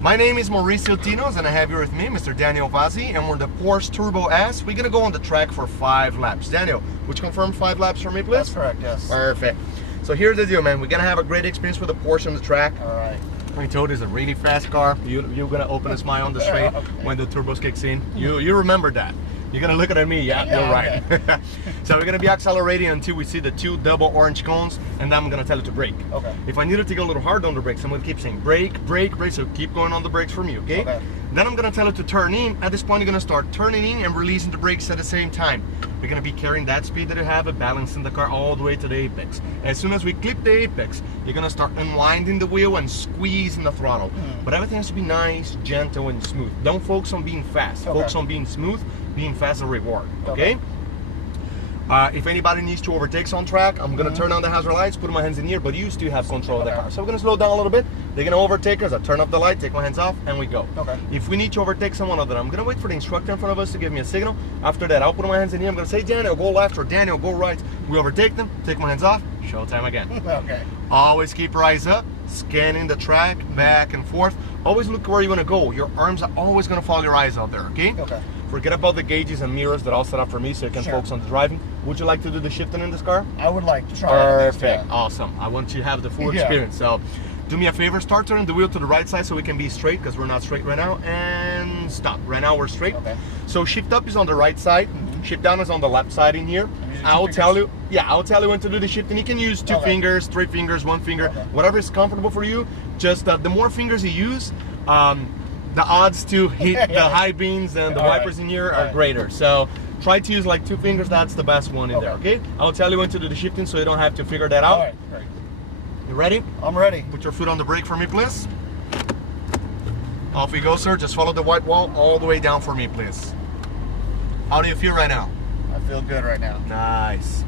My name is Mauricio Tinos, and I have here with me Mr. Daniel Vazzi, and we're the Porsche Turbo S. We're gonna go on the track for 5 laps. Daniel, would you confirm 5 laps for me, please? That's correct, yes. Perfect. So here's the deal, man. We're gonna have a great experience with the Porsche on the track. All right. I told you it's a really fast car. You're gonna open a smile on the straight when the turbos kicks in. You remember that. You're gonna look at me, yeah, you're right. Okay. So we're gonna be accelerating until we see the 2 double orange cones, and then I'm gonna tell you to brake. Okay. If I need to take a little hard on the brakes, I'm gonna keep saying brake, brake, brake, so keep going on the brakes for me, okay? Okay. Then I'm gonna tell you to turn in. At this point, you're gonna start turning in and releasing the brakes at the same time. You're gonna be carrying that speed that you have and balancing the car all the way to the apex. As soon as we clip the apex, you're gonna start unwinding the wheel and squeezing the throttle. But everything has to be nice, gentle, and smooth. Don't focus on being fast. Okay. Focus on being smooth. Being fast a reward, okay? If anybody needs to overtake on track, I'm gonna turn on the hazard lights, put my hands in here, but you still have control of the car. So we're gonna slow down a little bit. They're gonna overtake us. I turn off the light, take my hands off, and we go. Okay. If we need to overtake someone other, I'm gonna wait for the instructor in front of us to give me a signal. After that, I'll put my hands in here. I'm gonna say, Daniel, go left, or Daniel, go right. We overtake them, take my hands off, showtime again. Okay. Always keep your eyes up, scanning the track back and forth. Always look where you wanna go. Your arms are always gonna follow your eyes out there, okay? Okay. Forget about the gauges and mirrors that are all set up for me so you can focus on the driving. Would you like to do the shifting in this car? I would like to try. Perfect. Awesome. I want you to have the full experience. So do me a favor, start turning the wheel to the right side so we can be straight, because we're not straight right now, and stop. Right now we're straight. Okay. So shift up is on the right side, shift down is on the left side in here. I'll tell you when to do the shifting. You can use 2 fingers, 3 fingers, 1 finger, whatever is comfortable for you. Just the more fingers you use, the odds to hit the high beams and the wipers in here are greater. So try to use like 2 fingers. That's the best one in there, okay? I'll tell you when to do the shifting so you don't have to figure that out. All right. You ready? I'm ready. Put your foot on the brake for me, please. Off we go, sir. Just follow the white wall all the way down for me, please. How do you feel right now? I feel good right now. Nice.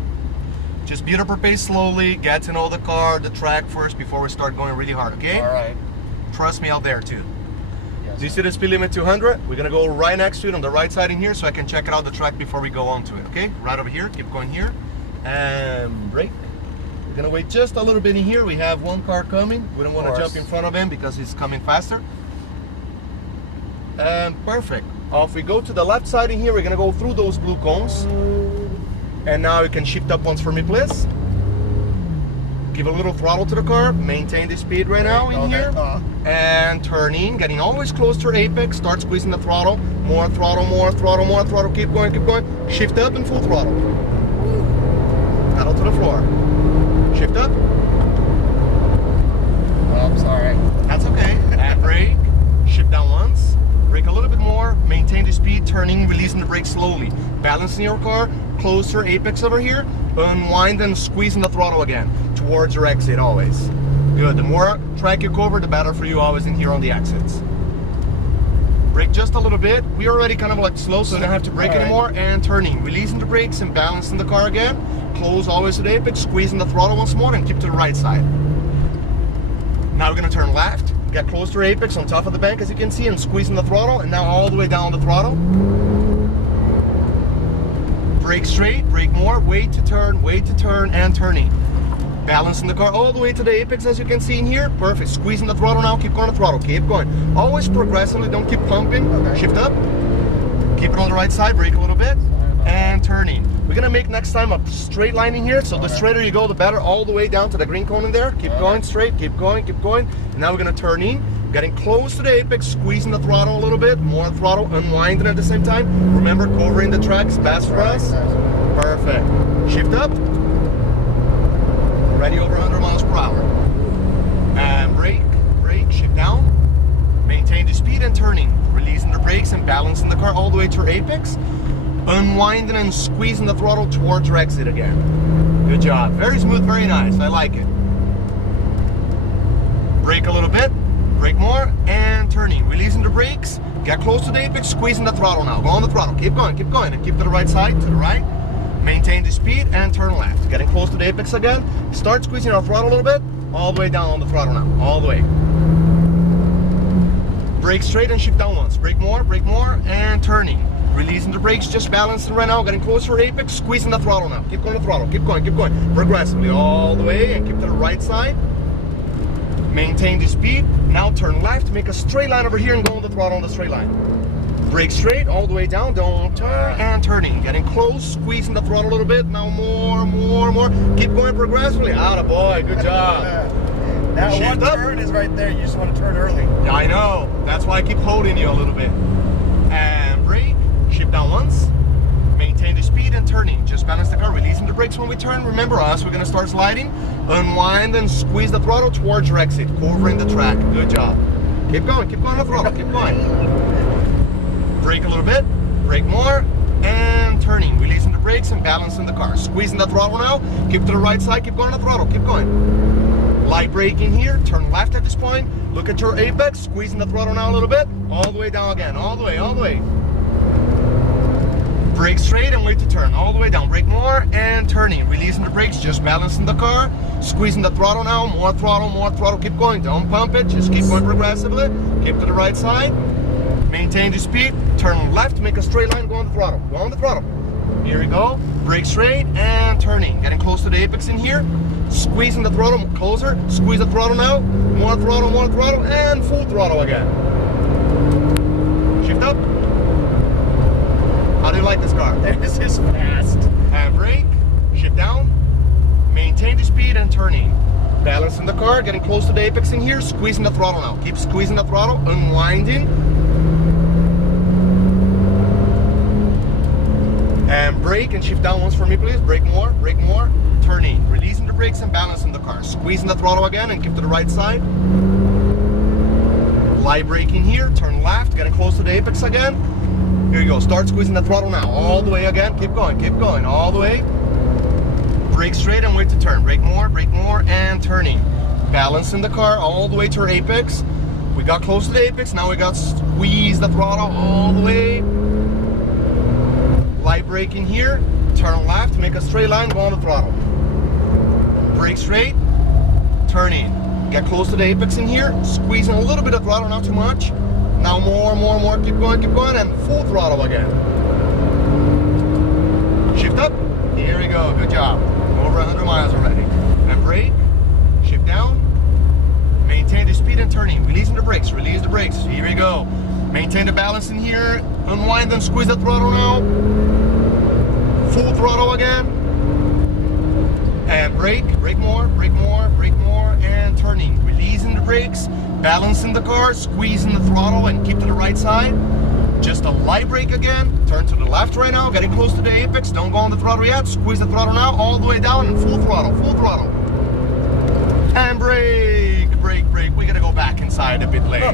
Just beat up our pace slowly. Get to know the car, the track first before we start going really hard, okay? All right. Trust me out there, too. Yes, do you see the speed limit 200? We're gonna go right next to it on the right side in here so I can check out the track before we go on to it, okay? Right over here, keep going here. And brake. We're gonna wait just a little bit in here. We have 1 car coming. We don't want to jump in front of him because he's coming faster. And perfect. Off we go to the left side in here. We're gonna go through those blue cones. And now you can shift up once for me, please. Give a little throttle to the car. Maintain the speed right now in here. And turn in, getting always close to your apex. Start squeezing the throttle. More throttle, more throttle, more throttle. Keep going, keep going. Shift up and full throttle. Pedal to the floor. Shift up. Oh, I'm sorry. That's okay. And brake. Shift down once. Brake a little bit more. Maintain the speed. Turning, releasing the brake slowly. Balancing your car. Close to your apex over here. Unwind and squeezing the throttle again. Towards your exit always. Good. The more track you cover, the better for you always in here on the exits. Brake just a little bit. We already kind of like slow, so you don't have to brake anymore. And turning. Releasing the brakes and balancing the car again. Close always to the apex. Squeezing the throttle once more and keep to the right side. Now we're going to turn left. Get close to your apex on top of the bank, as you can see, and squeezing the throttle. And now all the way down the throttle. Brake straight, brake more, wait to turn, and turning. Balancing the car all the way to the apex, as you can see in here. Perfect. Squeezing the throttle now, keep going to throttle, keep going. Always progressively, don't keep pumping. Shift up. Keep it on the right side, brake a little bit, and turning. We're gonna make next time a straight line in here, so the straighter you go, the better, all the way down to the green cone in there. Keep going straight, keep going, keep going. And now we're gonna turn in. Getting close to the apex, squeezing the throttle a little bit, more throttle, unwinding at the same time. Remember, covering the track is best for us. Perfect. Shift up. Ready over 100 miles per hour. And brake, brake, shift down. Maintain the speed and turning. Releasing the brakes and balancing the car all the way to your apex. Unwinding and squeezing the throttle towards your exit again. Good job. Very smooth, very nice. I like it. Brake a little bit. Brake more, and turning, releasing the brakes, get close to the apex, squeezing the throttle now, go on the throttle, keep going, and keep to the right side, to the right, maintain the speed, and turn left, getting close to the apex again, start squeezing our throttle a little bit, all the way down on the throttle now, all the way. Brake straight and shift down once, brake more, and turning, releasing the brakes, just balancing right now, getting closer to the apex, squeezing the throttle now, keep going to throttle, keep going, progressively, all the way, and keep to the right side. Maintain the speed. Now turn left, make a straight line over here and go on the throttle on the straight line. Brake straight all the way down, don't turn, and turning. Getting close, squeezing the throttle a little bit. Now more. Keep going progressively. Atta boy, good job. That Shift one up. turn is right there. You just want to turn early. Yeah, I know. That's why I keep holding you a little bit. And brake, shift down once. Maintain the speed and turning. Just balance the car, releasing the brakes when we turn. Remember us, we're gonna start sliding. Unwind and squeeze the throttle towards your exit, covering the track. Good job. Keep going on the throttle, keep going. Brake a little bit, brake more, and turning. Releasing the brakes and balancing the car. Squeezing the throttle now. Keep to the right side, keep going on the throttle, keep going. Light braking here, turn left at this point. Look at your apex, squeezing the throttle now a little bit. All the way down again, all the way. Brake straight and wait to turn, all the way down. Brake more and turning. Releasing the brakes, just balancing the car. Squeezing the throttle now, more throttle. Keep going, don't pump it, just keep going progressively. Keep to the right side. Maintain the speed, turn left, make a straight line, go on the throttle. Go on the throttle. Here we go. Brake straight and turning. Getting close to the apex in here. Squeezing the throttle closer. Squeeze the throttle now. More throttle, and full throttle again. Shift up. How do you like this car? This is fast. And brake, shift down, maintain the speed and turning. Balancing the car, getting close to the apex in here, squeezing the throttle now. Keep squeezing the throttle, unwinding. And brake and shift down once for me, please. Brake more, turning. Releasing the brakes and balancing the car. Squeezing the throttle again and keep to the right side. Light braking here, turn left, getting close to the apex again. Here you go, start squeezing the throttle now, all the way again, keep going, all the way. Brake straight and wait to turn, brake more, and turning. Balancing the car all the way to our apex. We got close to the apex, now we got squeeze the throttle all the way. Light braking here, turn left, make a straight line, go on the throttle. Brake straight, turning. Get close to the apex in here, squeezing a little bit of throttle, not too much. Now more, keep going, and full throttle again. Shift up, here we go, good job. Over 100 miles already. And brake, shift down, maintain the speed and turning, releasing the brakes, release the brakes, here we go. Maintain the balance in here, unwind and squeeze the throttle now. Full throttle again. And brake more, and turning, releasing the brakes, balancing the car, squeezing the throttle and keep to the right side. Just a light brake again, turn to the left right now, getting close to the apex, don't go on the throttle yet, squeeze the throttle now, all the way down and full throttle. And brake, we gotta go back inside a bit lane.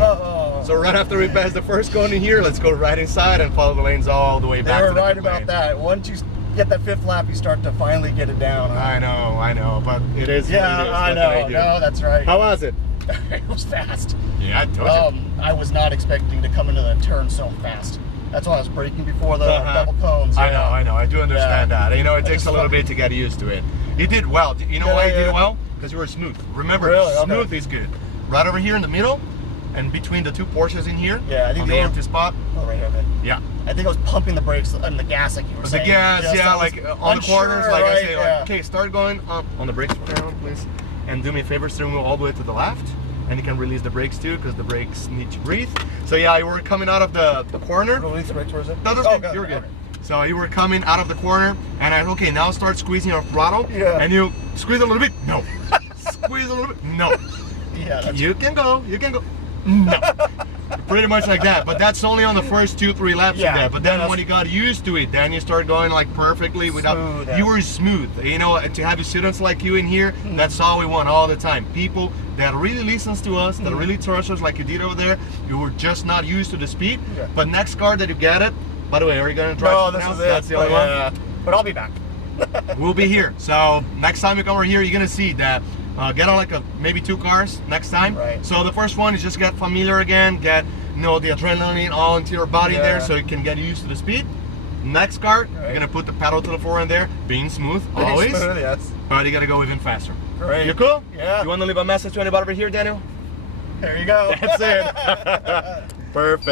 So right after we pass the first cone in here, let's go right inside and follow the lanes all the way back to the They were right pit about lane. that. Once you get that fifth lap, you start to finally get it down. Huh? I know, but it is Yeah, what it is. I What know. can I do? No, that's right. How was it? It was fast. Yeah, I told you. I was not expecting to come into the turn so fast. That's why I was braking before the double cones. I know. I do understand that. You know, it I takes just a little love- bit to get used to it. You did well. You know why you did well? Because you were smooth. Remember, Really? smooth Okay. is good. Right over here in the middle, and between the two Porsches in here, Yeah, I think on the the other- empty spot. Oh, right here, okay. Yeah. I think I was pumping the brakes and the gas, like you were The saying. gas, Just yeah, I was like on the corners, unsure, like I right? say, Yeah. like, okay, start going on the brakes down, please, and do me a favor, steering wheel all the way to the left, and you can release the brakes too, because the brakes need to breathe. So yeah, you were coming out of the corner. Release the brakes, where is it? No, that's Oh, good. You're good. okay. So you were coming out of the corner, and I okay, now start squeezing your throttle, Yeah. and you squeeze a little bit, no, squeeze a little bit, no. Yeah, that's You can go, no. Pretty much like that, but that's only on the first 2-3 laps Yeah, of that. But then that's- when you got used to it, then you start going like perfectly without. Smooth, yeah. You were smooth. You know, to have students like you in here, that's all we want all the time. People that really listens to us, that really trust us like you did over there. You were just not used to the speed. Yeah. But next car that you get it. By the way, are you gonna drive? No, it this now? is it. That's the only Yeah. one. But I'll be back. We'll be here. So next time you come over here, you're gonna see that. Get on like maybe 2 cars next time. Right. So the first one is just get familiar again, get the adrenaline all into your body there, so you can get used to the speed. Next car, you're gonna put the pedal to the floor in there, being smooth always, Smooth, yes. but you gotta go even faster. Great. You cool? Yeah. You want to leave a message to anybody over here, Daniel? There you go. That's it. Perfect.